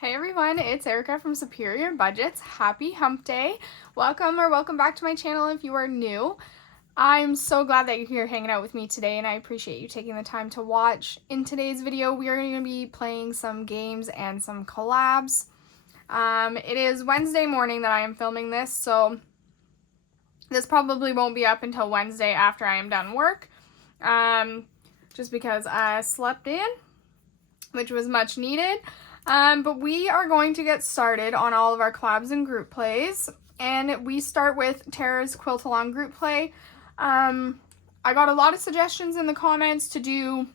Hey everyone, it's Erica from Superior Budgets. Happy hump day. Welcome back to my channel if you are new. I'm so glad that you're here hanging out with me today and I appreciate you taking the time to watch. In today's video, we are going to be playing some games and some collabs. It is Wednesday morning that I am filming this, so this probably won't be up until Wednesday after I am done work. Just because I slept in, which was much needed. But we are going to get started on all of our collabs and group plays, and we start with Tara's Quilt Along group play. I got a lot of suggestions in the comments to do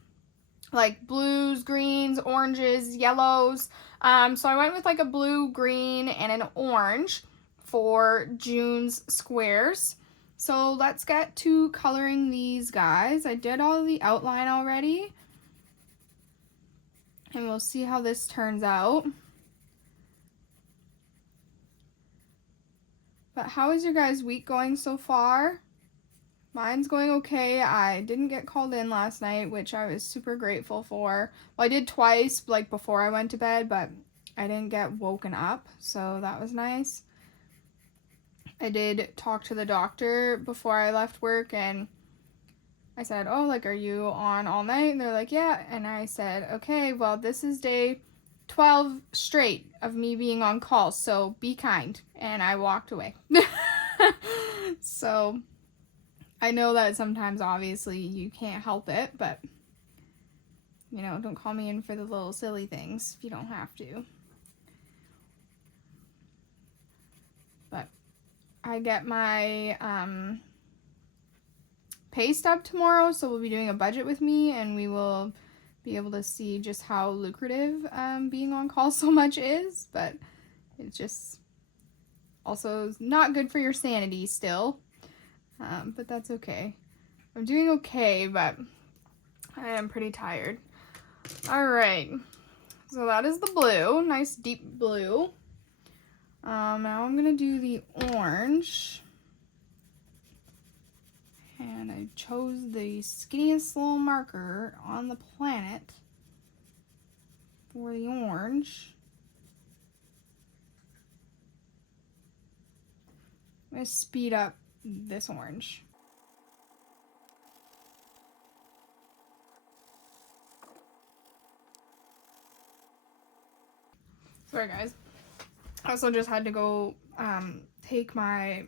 like blues, greens, oranges, yellows, so I went with like a blue, green, and an orange for June's squares. So let's get to coloring these guys. I did all the outline already. And we'll see how this turns out. But how is your guys' week going so far? Mine's going okay. I didn't get called in last night, which I was super grateful for. Well, I did twice, like before I went to bed, but I didn't get woken up, so that was nice. I did talk to the doctor before I left work, and I said, oh, like, are you on all night? And they're like, yeah. And I said, okay, well, this is day 12 straight of me being on call, so be kind. And I walked away. So I know that sometimes, obviously, you can't help it, but, you know, don't call me in for the little silly things if you don't have to. But I get my, pay stub tomorrow, so we'll be doing a budget with me and we will be able to see just how lucrative being on call so much is, but it's just also not good for your sanity still, but that's okay. I'm doing okay, but I am pretty tired. All right, so that is the blue, nice deep blue. Now I'm gonna do the orange. And I chose the skinniest little marker on the planet for the orange. I'm going to speed up this orange. Sorry guys. I also just had to go take my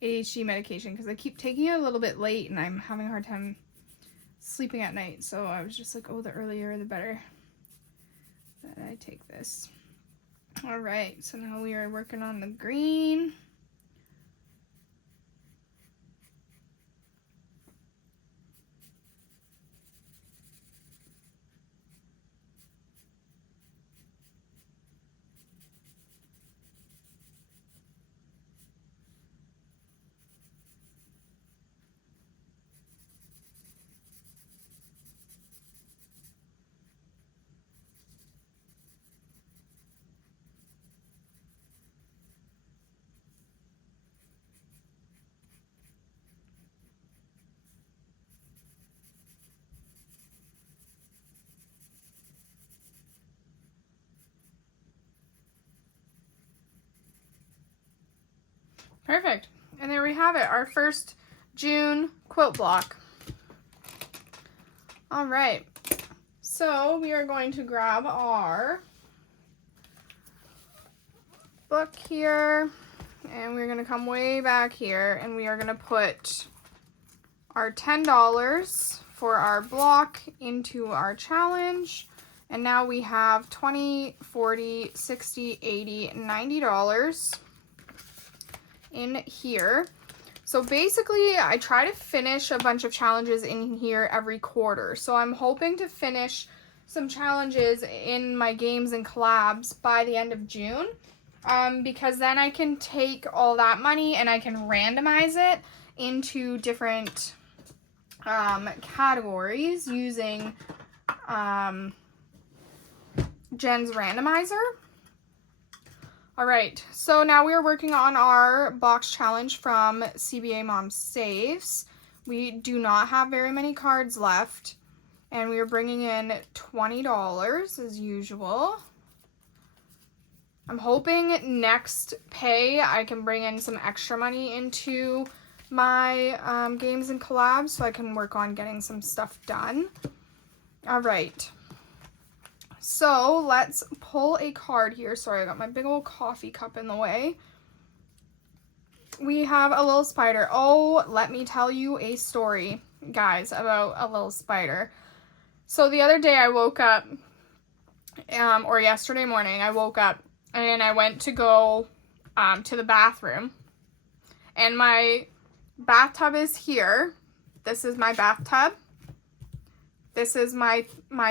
ADHD medication because I keep taking it a little bit late and I'm having a hard time sleeping at night, so I was just like, oh, the earlier the better that I take this. All right, so now we are working on the green. Perfect. And there we have it, our first June quilt block. All right, so we are going to grab our book here, and we're going to come way back here, and we are going to put our $10 for our block into our challenge. And now we have $20, $40, $60, $80, $90 in here. So basically I try to finish a bunch of challenges in here every quarter. So I'm hoping to finish some challenges in my games and collabs by the end of June, because then I can take all that money and I can randomize it into different categories using Jen's randomizer. All right, so now we are working on our box challenge from CBA Mom Saves. We do not have very many cards left, and we are bringing in $20 as usual. I'm hoping next pay I can bring in some extra money into my games and collabs so I can work on getting some stuff done. All right. So let's pull a card here. Sorry, I got my big old coffee cup in the way. We have a little spider. Oh, let me tell you a story, guys, about a little spider. So the other day I woke up, or yesterday morning, I woke up and I went to go to the bathroom. And my bathtub is here. This is my bathtub. This is my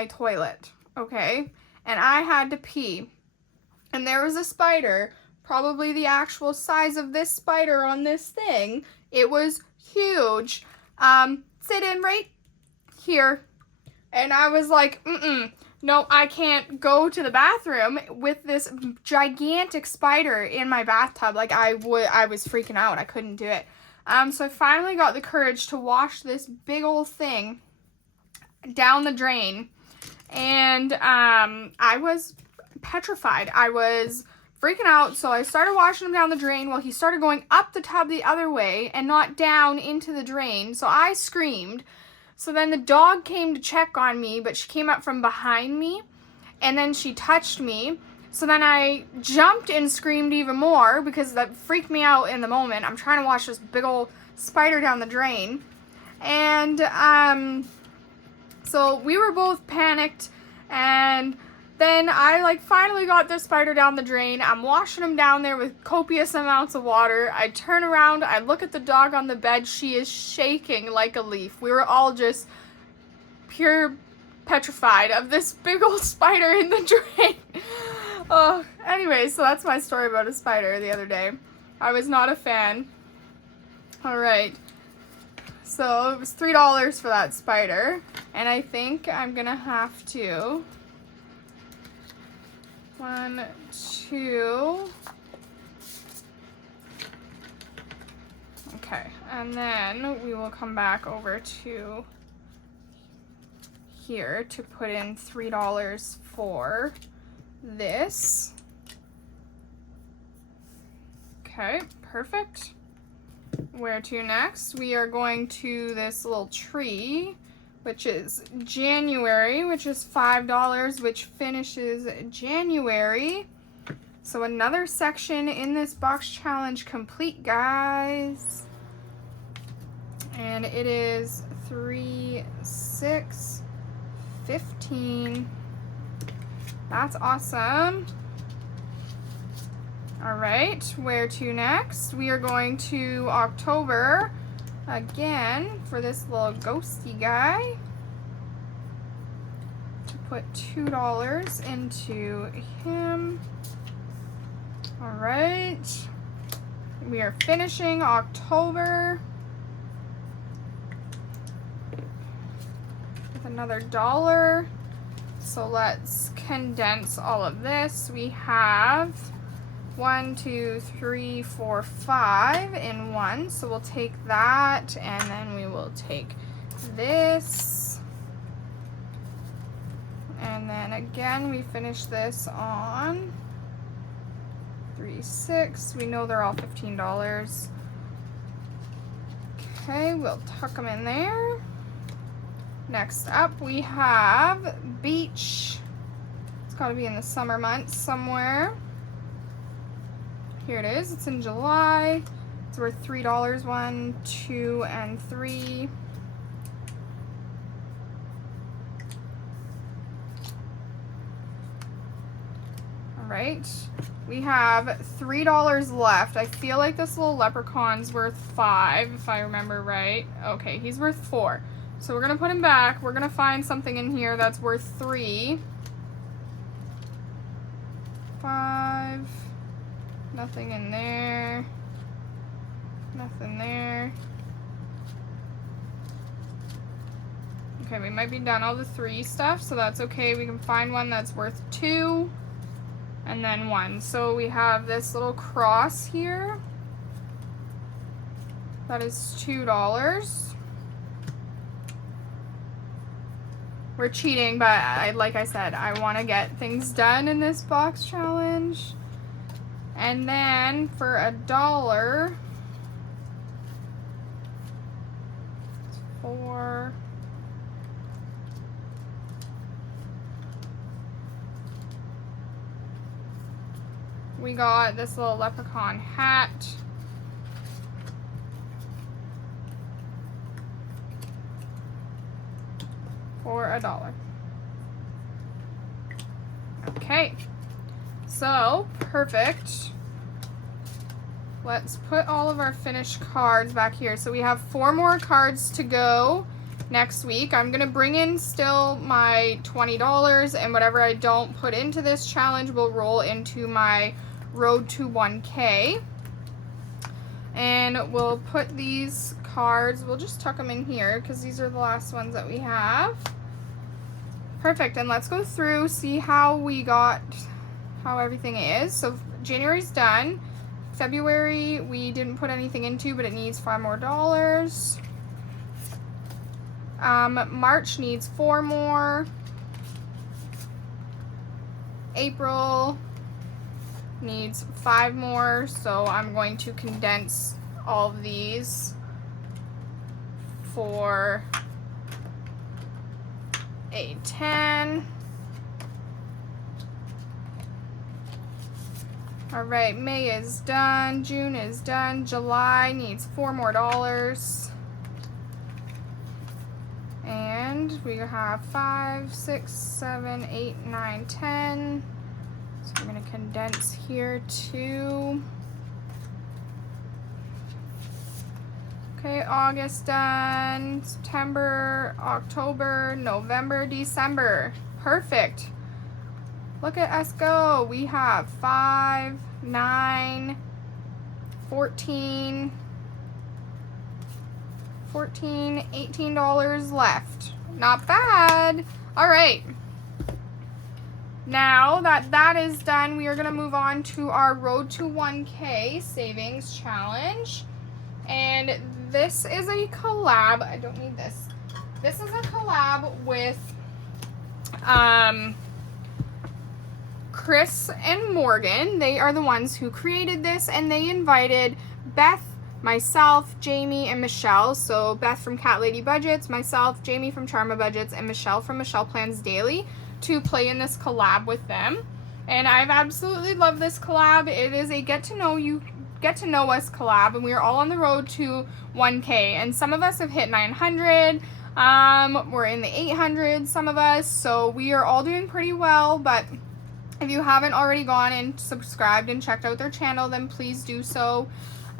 toilet, okay? And I had to pee. And there was a spider, probably the actual size of this spider on this thing. It was huge. Sitting right here. And I was like, no, I can't go to the bathroom with this gigantic spider in my bathtub. Like, I was freaking out. I couldn't do it. So I finally got the courage to wash this big old thing down the drain. And I was petrified. I was freaking out. So I started washing him down the drain while he started going up the tub the other way and not down into the drain. So I screamed. So then the dog came to check on me, but she came up from behind me, and then she touched me. So then I jumped and screamed even more because that freaked me out in the moment. I'm trying to wash this big old spider down the drain. And so we were both panicked, and then I finally got this spider down the drain. I'm washing him down there with copious amounts of water. I turn around, I look at the dog on the bed. She is shaking like a leaf. We were all just pure petrified of this big old spider in the drain. Oh, anyway, so that's my story about a spider the other day. I was not a fan. All right. So it was $3 for that spider. And I think I'm going to have to... 1, 2. Okay, and then we will come back over to here to put in $3 for this. Okay, perfect. Where to next? We are going to this little tree, which is January, which is $5, which finishes January. So another section in this box challenge complete, guys. And it is 3, 6, 15. That's awesome. All right, where to next? We are going to October. Again, for this little ghosty guy, to put $2 into him. All right, we are finishing October with another $1. So let's condense all of this. We have 1, 2, 3, 4, 5 in one. So we'll take that, and then we will take this. And then again, we finish this on 3, 6. We know they're all $15. Okay, we'll tuck them in there. Next up, we have beach. It's got to be in the summer months somewhere. Here it is. It's in July. It's worth $3. 1, 2, and 3. All right. We have $3 left. I feel like this little leprechaun's worth 5, if I remember right. Okay, he's worth 4. So we're going to put him back. We're going to find something in here that's worth 3. 5. Nothing in there. Nothing there. Okay, we might be done all the 3 stuff, so that's okay. We can find one that's worth 2. And then 1. So we have this little cross here. That is $2. We're cheating, but like I said, I want to get things done in this box challenge. And then for $1, 4, we got this little leprechaun hat. For $1. Okay, so perfect. Let's put all of our finished cards back here. So we have 4 more cards to go next week. I'm gonna bring in still my $20, and whatever I don't put into this challenge will roll into my road to 1K. And we'll put these cards, we'll just tuck them in here because these are the last ones that we have. Perfect, and let's go through, see how everything is. So January's done. February we didn't put anything into, but it needs $5 more. March needs 4 more. April needs 5 more, so I'm going to condense all of these for a 10. All right, May is done, June is done, July needs $4 more. And we have 5, 6, 7, 8, 9, 10. So I'm gonna condense here too. Okay, August done, September, October, November, December. Perfect. Look at us go. We have 5, 9, 14, $18 left. Not bad. All right. Now that is done, we are going to move on to our Road to 1K Savings Challenge. And this is a collab. I don't need this. This is a collab with Chris and Morgan. They are the ones who created this, and they invited Beth, myself, Jamie, and Michelle. So Beth from Cat Lady Budgets, myself, Jamie from Charma Budgets, and Michelle from Michelle Plans Daily to play in this collab with them. And I've absolutely loved this collab. It is a get to know us collab, and we are all on the road to 1K. And some of us have hit 900. We're in the 800s, some of us. So we are all doing pretty well, but if you haven't already gone and subscribed and checked out their channel, then please do so.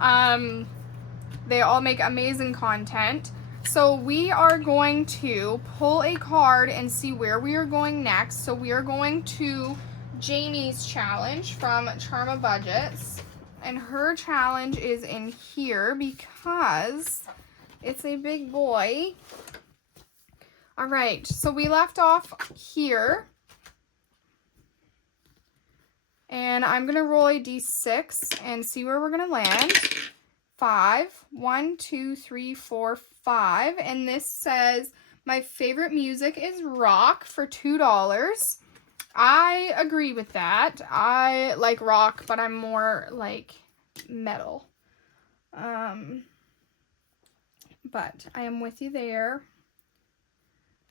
They all make amazing content. So we are going to pull a card and see where we are going next. So we are going to Jamie's challenge from Charma Budgets. And her challenge is in here because it's a big boy. All right, so we left off here. And I'm going to roll a d6 and see where we're going to land. 5. 1, 2, 3, 4, 5. And this says, my favorite music is rock for $2. I agree with that. I like rock, but I'm more like metal. But I am with you there.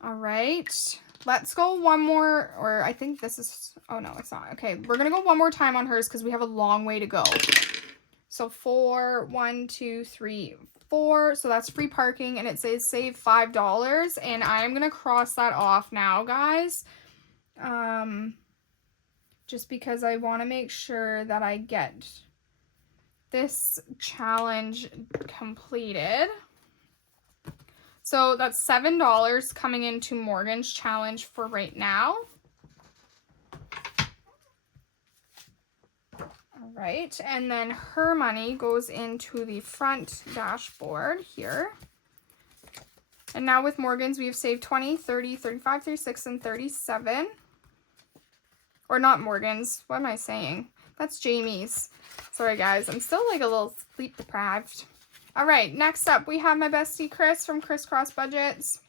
All right. Let's go one more, or I think this is, oh no, it's not. Okay, we're going to go one more time on hers because we have a long way to go. So 4, 1, 2, 3, 4. So that's free parking, and it says save $5. And I'm going to cross that off now, guys. Just because I want to make sure that I get this challenge completed. So that's $7 coming into Morgan's challenge for right now. All right, and then her money goes into the front dashboard here. And now with Morgan's, we have saved 20, 30, 35, 36, and 37. Or not Morgan's, what am I saying? That's Jamie's. Sorry guys, I'm still like a little sleep deprived. All right, next up we have my bestie Chris from Crisscross Budgets.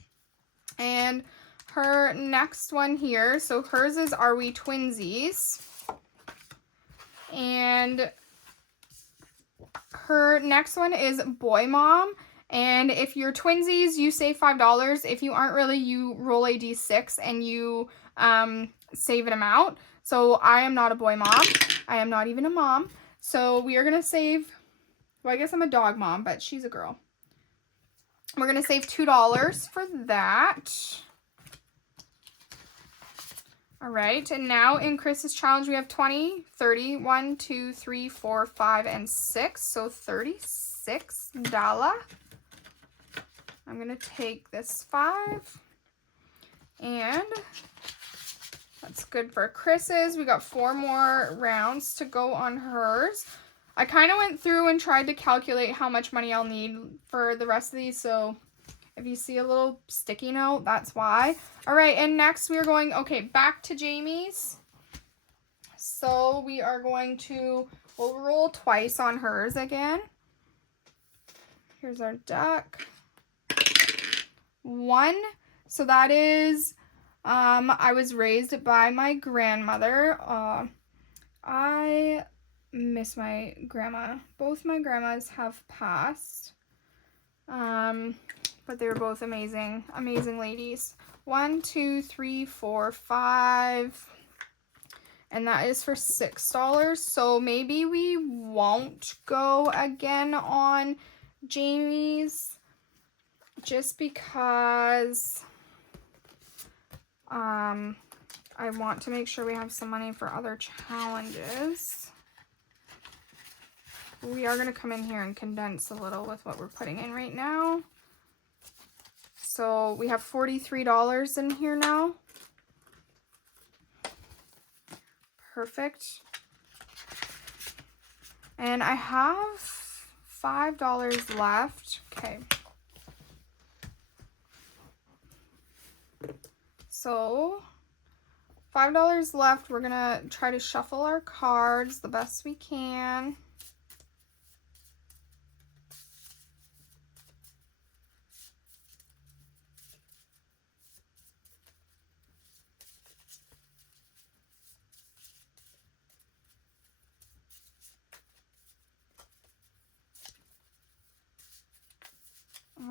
And her next one here, so hers is Are We Twinsies? And her next one is Boy Mom. And if you're twinsies, you save $5. If you aren't really, you roll a d6 and you save an amount. So I am not a boy mom. I am not even a mom. So we are going to save, well, I guess I'm a dog mom, but she's a girl. We're going to save $2 for that. All right, and now in Chris's challenge, we have 20, 30, 1, 2, 3, 4, 5, and 6. So $36. I'm going to take this 5. And that's good for Chris's. We got 4 more rounds to go on hers. I kind of went through and tried to calculate how much money I'll need for the rest of these. So if you see a little sticky note, that's why. All right, and next we are going, okay, back to Jamie's. So we are going to, we'll roll twice on hers again. Here's our deck. 1. So that is, I was raised by my grandmother. I miss my grandma. Both my grandmas have passed. But they were both amazing, amazing ladies. 1, 2, 3, 4, 5. And that is for $6. So maybe we won't go again on Jamie's. Just because I want to make sure we have some money for other challenges. We are going to come in here and condense a little with what we're putting in right now. So we have $43 in here now. Perfect. And I have $5 left. Okay. So $5 left. We're gonna try to shuffle our cards the best we can.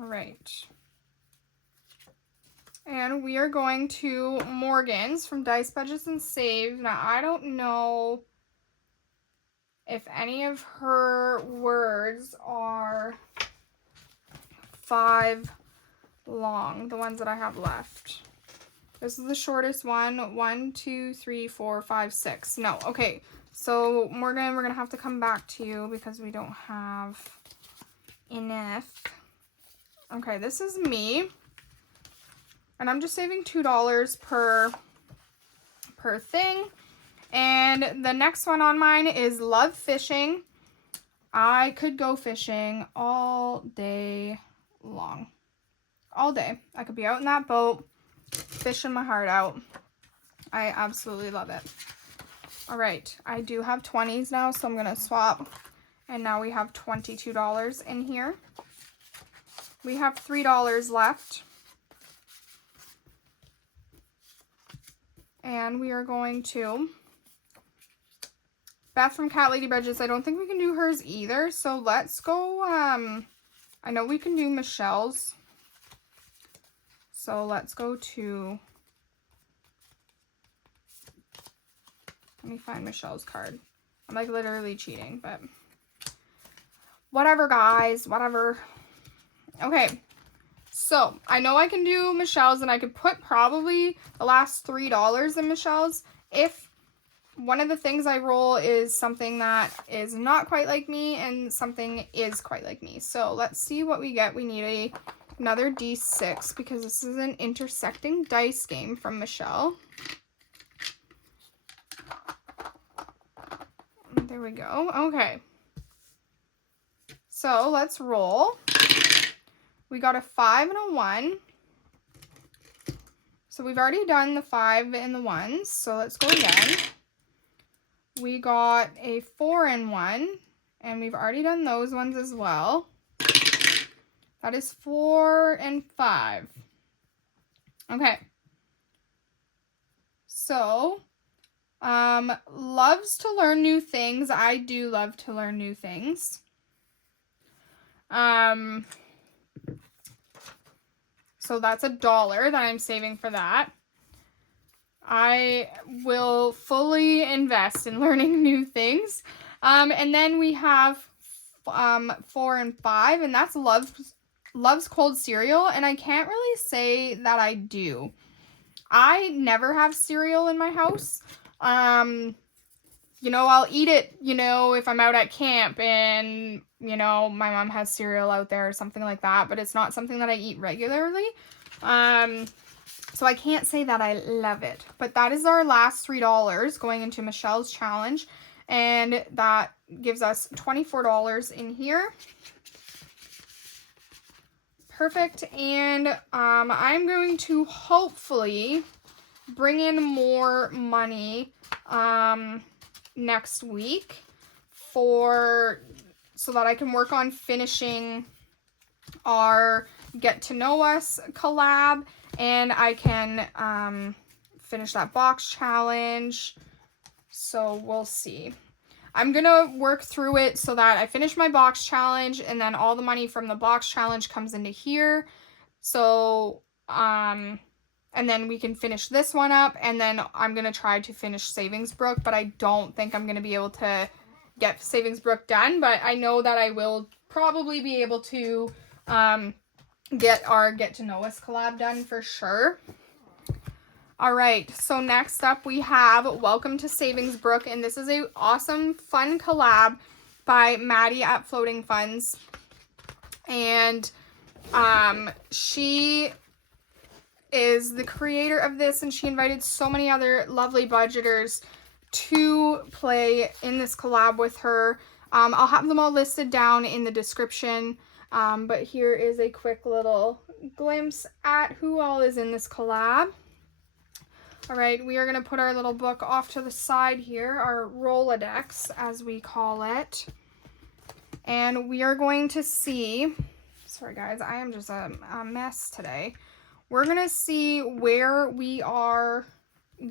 All right. And we are going to Morgan's from Dice Budgets and Save. Now, I don't know if any of her words are 5 long, the ones that I have left. This is the shortest one. 1, 2, 3, 4, 5, 6. No, okay. So, Morgan, we're going to have to come back to you because we don't have enough. Okay, this is me. And I'm just saving $2 per thing. And the next one on mine is Love Fishing. I could go fishing all day long. All day. I could be out in that boat, fishing my heart out. I absolutely love it. All right. I do have 20s now, so I'm going to swap. And now we have $22 in here. We have $3 left. And we are going to Beth from Cat Lady Budgets. I don't think we can do hers either. So let's go. I know we can do Michelle's. So let's go to. Let me find Michelle's card. I'm like literally cheating, but whatever, guys. Whatever. Okay. So, I know I can do Michelle's, and I could put probably the last $3 in Michelle's if one of the things I roll is something that is not quite like me and something is quite like me. So, let's see what we get. We need another D6 because this is an intersecting dice game from Michelle. There we go. Okay. So, let's roll. We got a 5 and a 1. So we've already done the 5 and the 1s. So let's go again. We got a 4 and 1. And we've already done those ones as well. That is 4 and 5. Okay. So Loves to learn new things. I do love to learn new things. So that's $1 that I'm saving for that. I will fully invest in learning new things. And then we have 4 and 5, and that's loves cold cereal, and I can't really say that I do. I never have cereal in my house. You know, I'll eat it, you know, if I'm out at camp and, you know, my mom has cereal out there or something like that, but it's not something that I eat regularly. So I can't say that I love it, but that is our last $3 going into Michelle's challenge, and that gives us $24 in here. Perfect. And I'm going to hopefully bring in more money next week so that I can work on finishing our Get to Know Us collab, and I can finish that box challenge. So we'll see. I'm gonna work through it so that I finish my box challenge, and then all the money from the box challenge comes into here. So and then we can finish this one up, and then I'm gonna try to finish Savings Brook, but I don't think I'm gonna be able to get Savings Brook done, but I know that I will probably be able to get our Get to Know Us collab done for sure. All right, so next up we have Welcome to Savings Brook, and this is a awesome, fun collab by Maddie at Floating Funds, and she is the creator of this, and she invited so many other lovely budgeters to play in this collab with her. I'll have them all listed down in the description, but here is a quick little glimpse at who all is in this collab. All right, we are going to put our little book off to the side here, our Rolodex, as we call it. And we are going to see, sorry guys, I am just a mess today. We're going to see where we are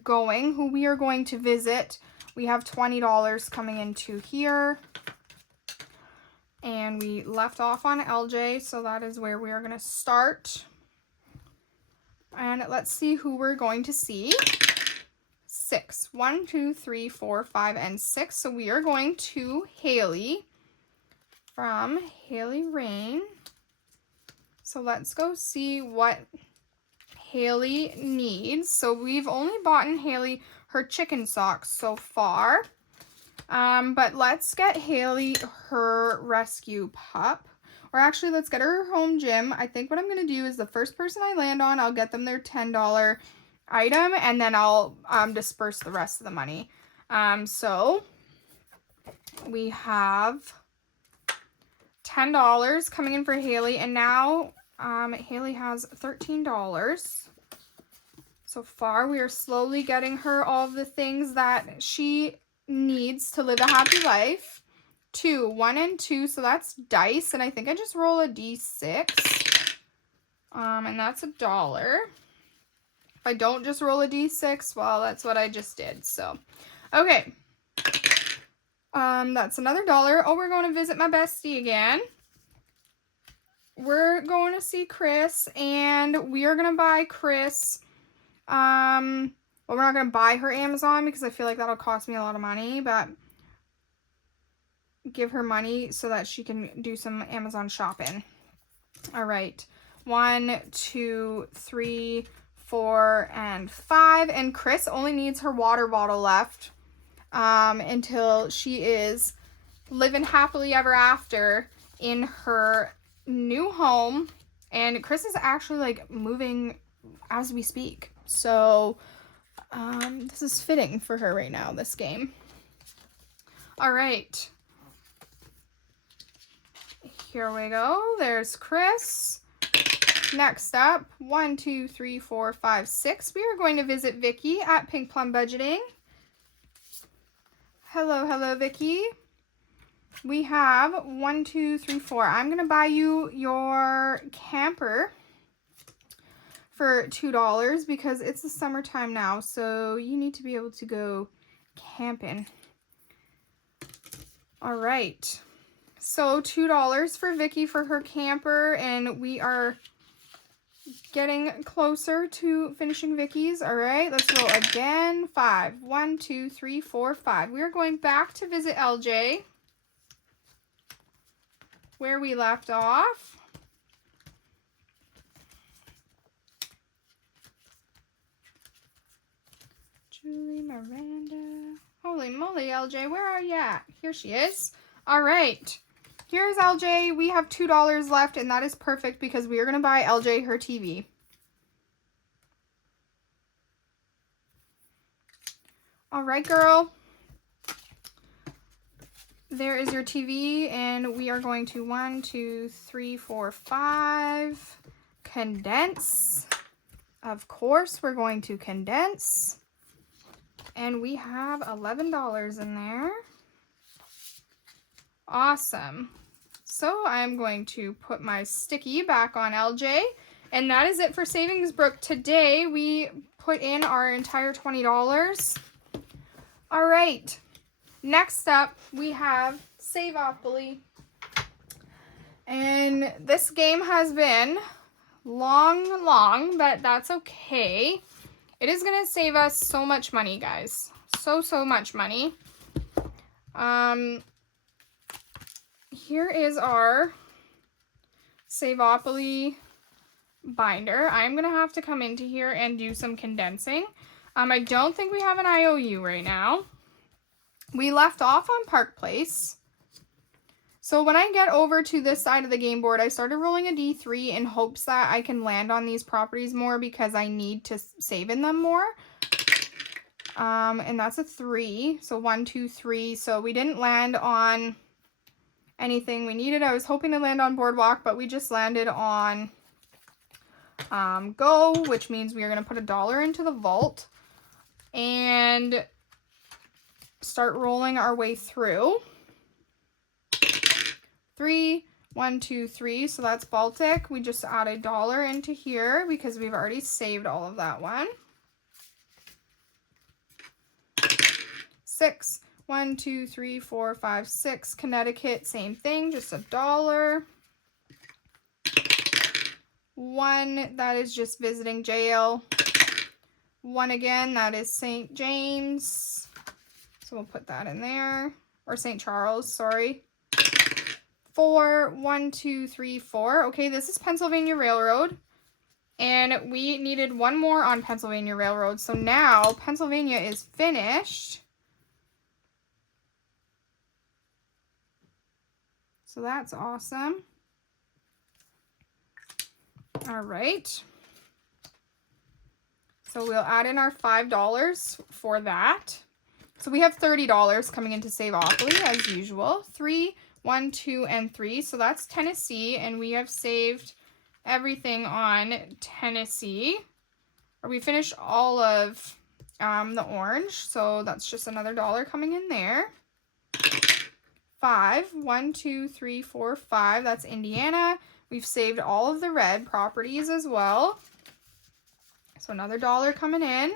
going, who we are going to visit. We have $20 coming into here. And we left off on LJ, so that is where we are going to start. And let's see who we're going to see. 6. 1, 2, 3, 4, 5, and 6. So we are going to Haley from Haley Rain. So let's go see what Haley needs. So we've only bought Haley her chicken socks so far. But let's get Haley her rescue pup. Or actually, let's get her home gym. I think what I'm going to do is the first person I land on, I'll get them their $10 item, and then I'll disperse the rest of the money. So we have $10 coming in for Haley, and now Haley has $13. So far, we are slowly getting her all of the things that she needs to live a happy life. 2, 1, and 2, so that's dice, and I think I just roll a d6, and that's $1. If I don't just roll a d6, well, that's what I just did. So okay, that's another $1. Oh, we're going to visit my bestie again. We're going to see Chris, and we are going to buy Chris, well, we're not going to buy her Amazon because I feel like that'll cost me a lot of money, but give her money so that she can do some Amazon shopping. All right, 1, 2, 3, 4, and 5, and Chris only needs her water bottle left until she is living happily ever after in her new home, and Chris is actually like moving as we speak, so this is fitting for her right now, this game. All right, here we go. There's Chris. Next up, 1, 2, 3, 4, 5, 6. We are going to visit Vicky at Pink Plum Budgeting. Hello, Vicky. We have 1, 2, 3, 4. I'm going to buy you your camper for $2 because it's the summertime now, so you need to be able to go camping. All right. So $2 for Vicky for her camper, and we are getting closer to finishing Vicky's. All right, let's roll again. 5. 1, 2, 3, 4, 5. We are going back to visit LJ, where we left off. Julie, Miranda. Holy moly, LJ, where are you at? Here she is. All right. Here's LJ. We have $2 left, and that is perfect because we are going to buy LJ her TV. All right, girl. There is your TV, and we are going to 1, 2, 3, 4, 5. Condense. Of course, we're going to condense. And we have $11 in there. Awesome. So I'm going to put my sticky back on LJ. And that is it for Savings Brook. Today we put in our entire $20. All right. Next up we have Saveopoly. And this game has been long, but that's okay. It is going to save us so much money, guys. So much money. Here is our Saveopoly binder. I'm going to have to come into here and do some condensing. I don't think we have an IOU right now. We left off on Park Place. So when I get over to this side of the game board, I started rolling a D3 in hopes that I can land on these properties more because I need to save in them more. And that's a 3. So 1, 2, 3. So we didn't land on anything we needed. I was hoping to land on Boardwalk, but we just landed on Go, which means we are going to put $1 into the vault and start rolling our way through. 3, 1, 2, 3. So that's Baltic. We just add $1 into here because we've already saved all of that one. 6. 1, 2, 3, 4, 5, 6. Connecticut, same thing, just $1. 1, that is just visiting jail. 1 again, that is St. James. So we'll put that in there. Or St. Charles, sorry. 4, 1, 2, 3, 4. Okay, this is Pennsylvania Railroad. And we needed 1 more on Pennsylvania Railroad. So now Pennsylvania is finished. So that's awesome. All right. So we'll add in our $5 for that. So we have $30 coming into Saveopoly as usual. 3, 1, 2, and 3. So that's Tennessee, and we have saved everything on Tennessee. Or we finished all of the orange, so that's just another $1 coming in there. 5, 1, 2, 3, 4, 5. That's Indiana. We've saved all of the red properties as well. So another $1 coming in.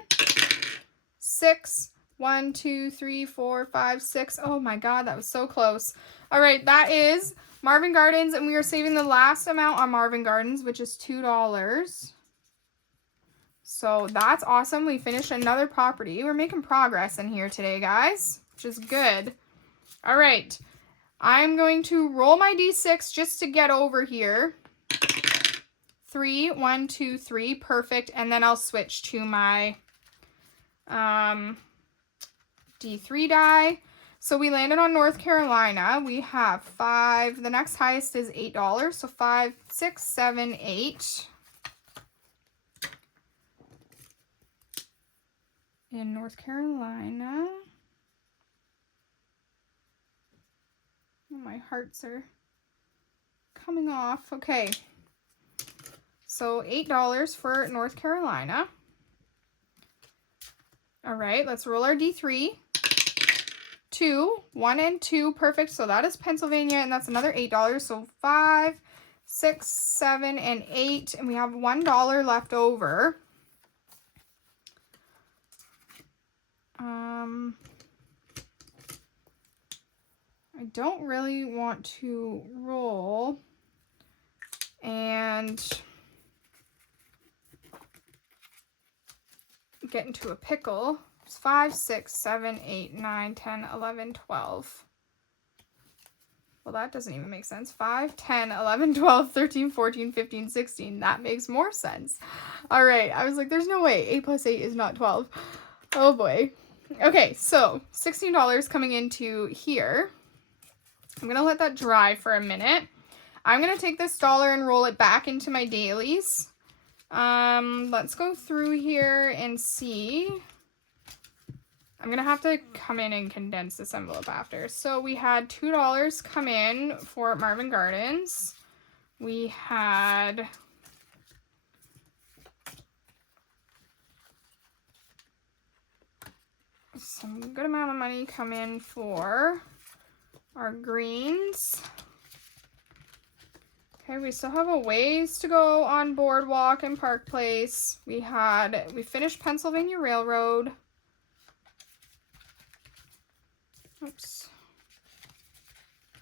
6, 1, 2, 3, 4, 5, 6. Oh my God, that was so close. All right, that is Marvin Gardens, and we are saving the last amount on Marvin Gardens, which is $2. So that's awesome. We finished another property. We're making progress in here today, guys, which is good. All right. I'm going to roll my D6 just to get over here. 3, 1, 2, 3. Perfect. And then I'll switch to my D3 die. So we landed on North Carolina. We have 5. The next highest is $8. So 5, 6, 7, 8. In North Carolina. Oh, my hearts are coming off. Okay. So $8 for North Carolina. All right, let's roll our D3. 2, 1, and 2. Perfect. So that is Pennsylvania, and that's another $8. So 5, 6, 7, and 8. And we have $1 left over. I don't really want to roll and get into a pickle. It's 5, 6, 7, 8, 9, 10, 11, 12. Well, that doesn't even make sense. 5, 10, 11, 12, 13, 14, 15, 16. That makes more sense. All right. I was like, there's no way 8 plus 8 is not 12. Oh boy. Okay, so $16 coming into here. I'm going to let that dry for a minute. I'm going to take this dollar and roll it back into my dailies. Let's go through here and see. I'm going to have to come in and condense this envelope after. So we had $2 come in for Marvin Gardens. We had some good amount of money come in for our greens. Okay, we still have a ways to go on Boardwalk and Park Place. We finished Pennsylvania Railroad. Oops.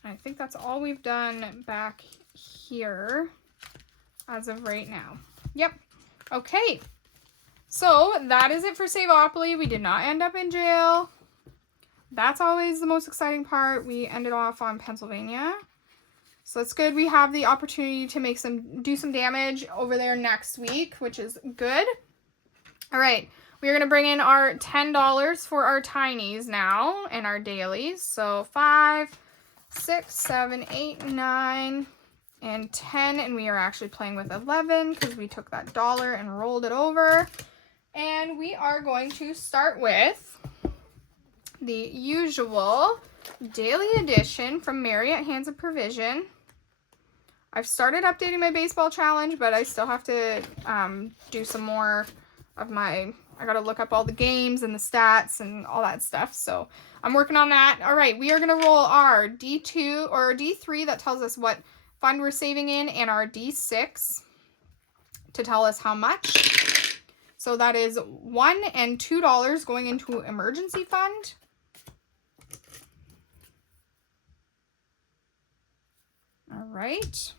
I think that's all we've done back here as of right now. Yep. Okay. So that is it for Saveopoly. We did not end up in jail. That's always the most exciting part. We ended off on Pennsylvania. So it's good. We have the opportunity to do some damage over there next week, which is good. All right. We're going to bring in our $10 for our tinies now and our dailies. So 5, 6, 7, 8, 9, and 10. And we are actually playing with 11 because we took that dollar and rolled it over. And we are going to start with the usual daily edition from Marriott Hands of Provision. I've started updating my baseball challenge, but I still have to do some more of my... I gotta look up all the games and the stats and all that stuff, so I'm working on that. All right, we are gonna roll our D2 or D3 that tells us what fund we're saving in, and our D6 to tell us how much. So that is $1 and $2 going into emergency fund. All right.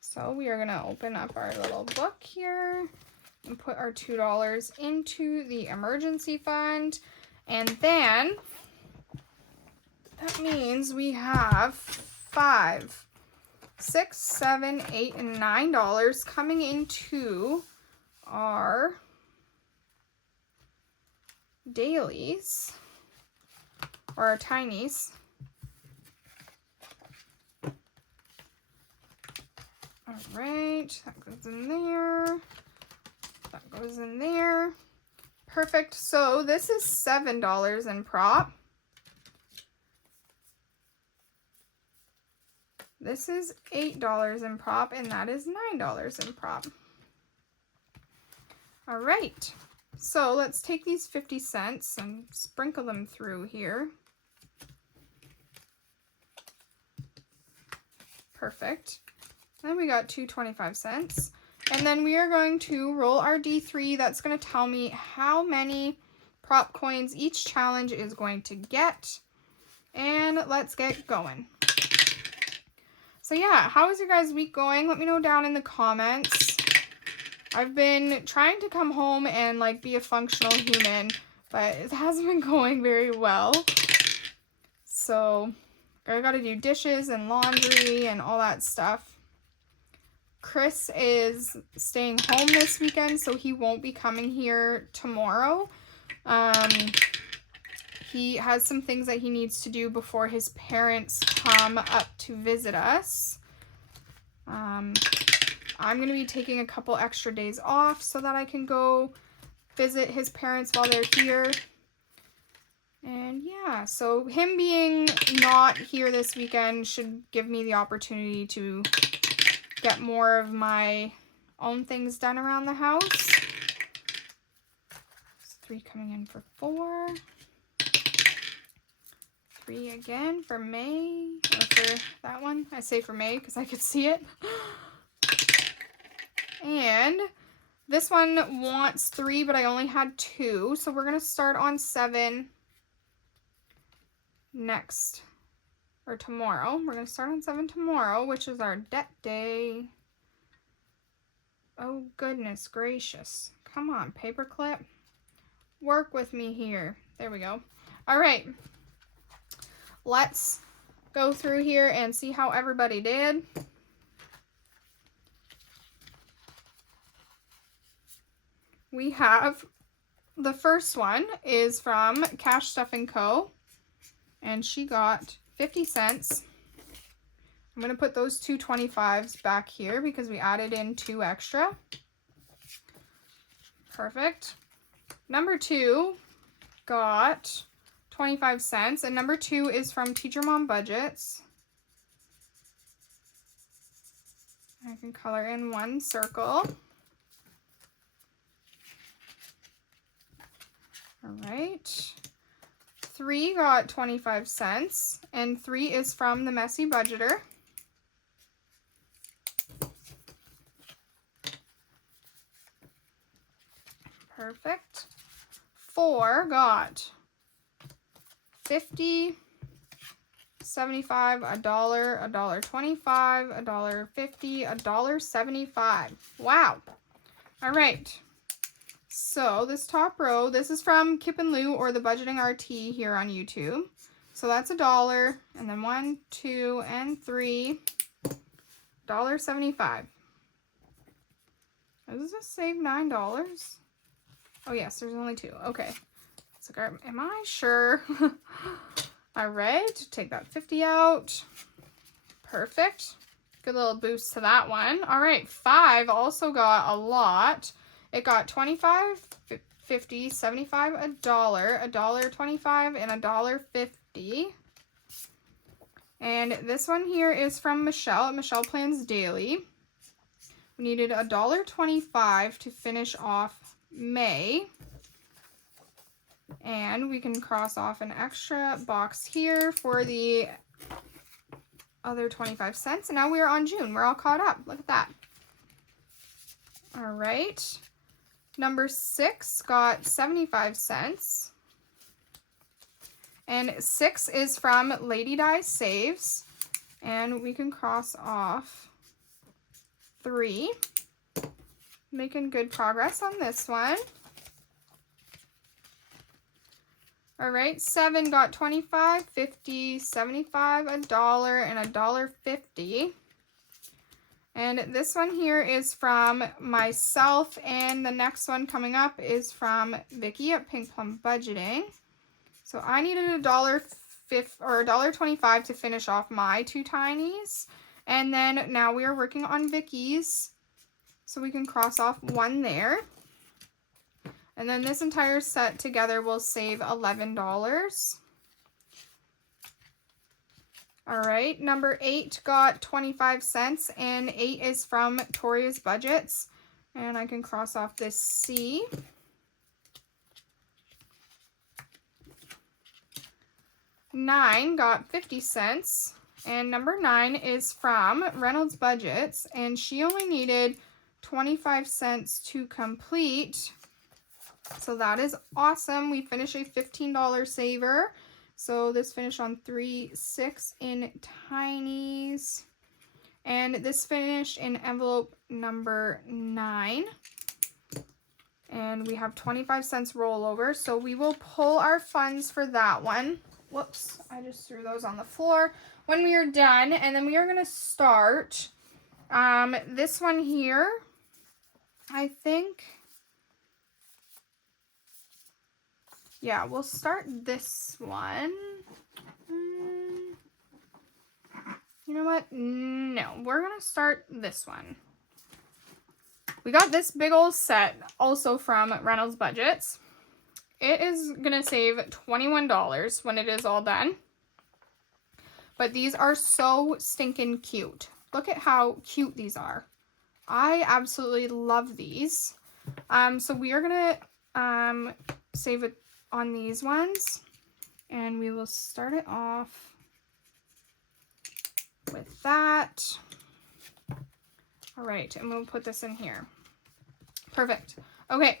So we are going to open up our little book here and put our $2 into the emergency fund. And then that means we have $5, $6, $7, $8, and $9 coming into our dailies or our tinies. All right, that goes in there. That goes in there. Perfect. So this is $7 in prop. This is $8 in prop, and that is $9 in prop. All right. So let's take these 50 cents and sprinkle them through here. Perfect. Then we got 2 25 cents. And then we are going to roll our D3. That's going to tell me how many prop coins each challenge is going to get. And let's get going. So yeah, how is your guys' week going? Let me know down in the comments. I've been trying to come home and like be a functional human, but it hasn't been going very well. So I got to do dishes and laundry and all that stuff. Chris is staying home this weekend, so he won't be coming here tomorrow. He has some things that he needs to do before his parents come up to visit us. I'm going to be taking a couple extra days off so that I can go visit his parents while they're here. And yeah, so him being not here this weekend should give me the opportunity to get more of my own things done around the house. There's 3 coming in for 4. 3 again for May, or for that one. I say for May because I could see it. And This one wants 3, but I only had 2. So we're going to start on 7 next, or tomorrow. We're going to start on 7 tomorrow, which is our debt day. Oh, goodness gracious. Come on, paperclip. Work with me here. There we go. All right. Let's go through here and see how everybody did. We have the first one is from Cash Stuff & Co. And she got 50 cents. I'm going to put those two 25s back here because we added in 2 extra. Perfect. Number 2 got 25 cents. And number 2 is from Teacher Mom Budgets. I can color in 1 circle. All right. 3 got 25 cents. And 3 is from the Messy Budgeter. Perfect. 4 got 50, 75, $1, $1.25, $1.50, $1.75. Wow. All right. So this top row, this is from Kip and Lou or the Budgeting RT here on YouTube. So that's $1, and then 1, 2, and 3, $1.75. Does this save $9? Oh yes, there's only 2. Okay. So am I sure? All right, take that 50 out. Perfect. Good little boost to that one. All right, 5 also got a lot. It got 25, 50, 75, $1, $1.25, and $1.50. And this one here is from Michelle at Michelle Plans Daily. We needed $1.25 to finish off May. And we can cross off an extra box here for the other 25 cents. And now we are on June. We're all caught up. Look at that. All right. Number 6 got 75 cents. And 6 is from Lady Di Saves. And we can cross off 3. Making good progress on this one. All right, 7 got 25, 50, 75, $1, and $1.50. And this one here is from myself, and the next one coming up is from Vicky at Pink Plum Budgeting. So I needed $1.25 to finish off my 2 tinies. And then now we are working on Vicky's. So we can cross off 1 there. And then this entire set together will save $11. All right, number 8 got 25 cents, and 8 is from Toria's Budgets. And I can cross off this C. Nine got 50 cents, and number 9 is from Reynolds Budgets, and she only needed 25 cents to complete. So that is awesome. We finished a $15 saver. So this finished on 3, 6 in tinies. And this finished in envelope number 9. And we have 25 cents rollover. So we will pull our funds for that one. Whoops, I just threw those on the floor. When we are done, and then we are going to start this one here, I think. Yeah, we'll start this one. You know what? No, we're going to start this one. We got this big old set also from Reynolds Budgets. It is going to save $21 when it is all done. But these are so stinking cute. Look at how cute these are. I absolutely love these. So we are going to save it on these ones, and we will start it off with that. All right, and we'll put this in here. Perfect. Okay.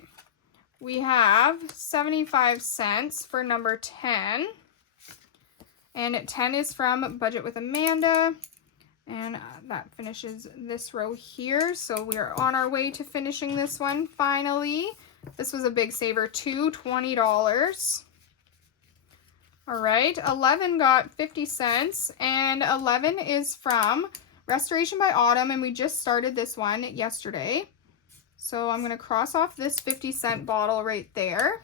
We have 75 cents for number 10. And 10 is from Budget with Amanda. And that finishes this row here. So we are on our way to finishing this one finally. This was a big saver too, $20. All right, 11 got 50 cents. And 11 is from Restoration by Autumn. And we just started this one yesterday. So I'm going to cross off this 50-cent bottle right there.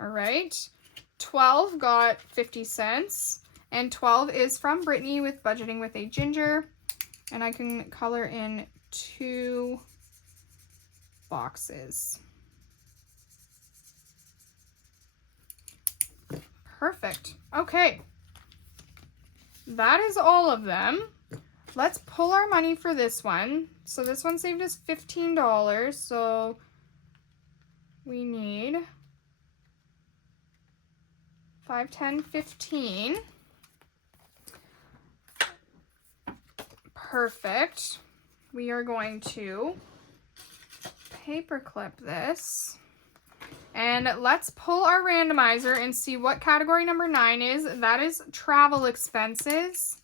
All right, 12 got 50 cents, and 12 is from Brittany with Budgeting with a Ginger, and I can color in 2 boxes. Perfect. Okay, that is all of them. Let's pull our money for this one. So this one saved us $15, so we need 5, 10, 15. Perfect. We are going to paper clip this. And let's pull our randomizer and see what category number 9 is. That is travel expenses.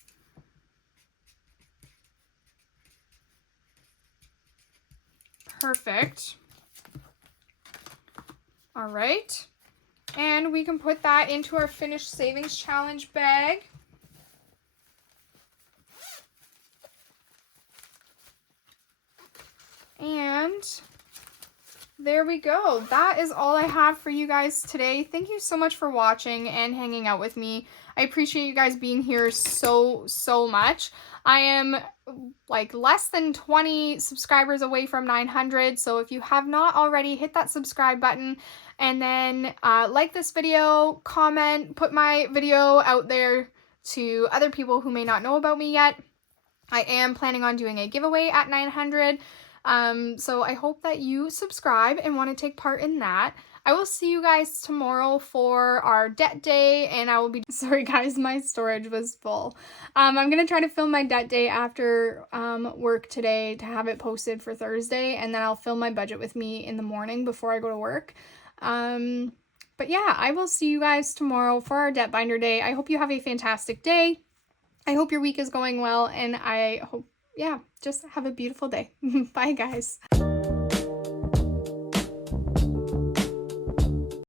Perfect. All right. And we can put that into our finished savings challenge bag. And there we go. That is all I have for you guys today. Thank you so much for watching and hanging out with me. I appreciate you guys being here so much. I am like less than 20 subscribers away from 900. So if you have not already, hit that subscribe button and then like this video, comment, put my video out there to other people who may not know about me yet. I am planning on doing a giveaway at 900. So I hope that you subscribe and want to take part in that. I will see you guys tomorrow for our debt day, and I will be, sorry guys, my storage was full. I'm going to try to film my debt day after work today to have it posted for Thursday, and then I'll film my budget with me in the morning before I go to work. But yeah, I will see you guys tomorrow for our debt binder day. I hope you have a fantastic day. I hope your week is going well, and I hope, yeah, just have a beautiful day. Bye guys.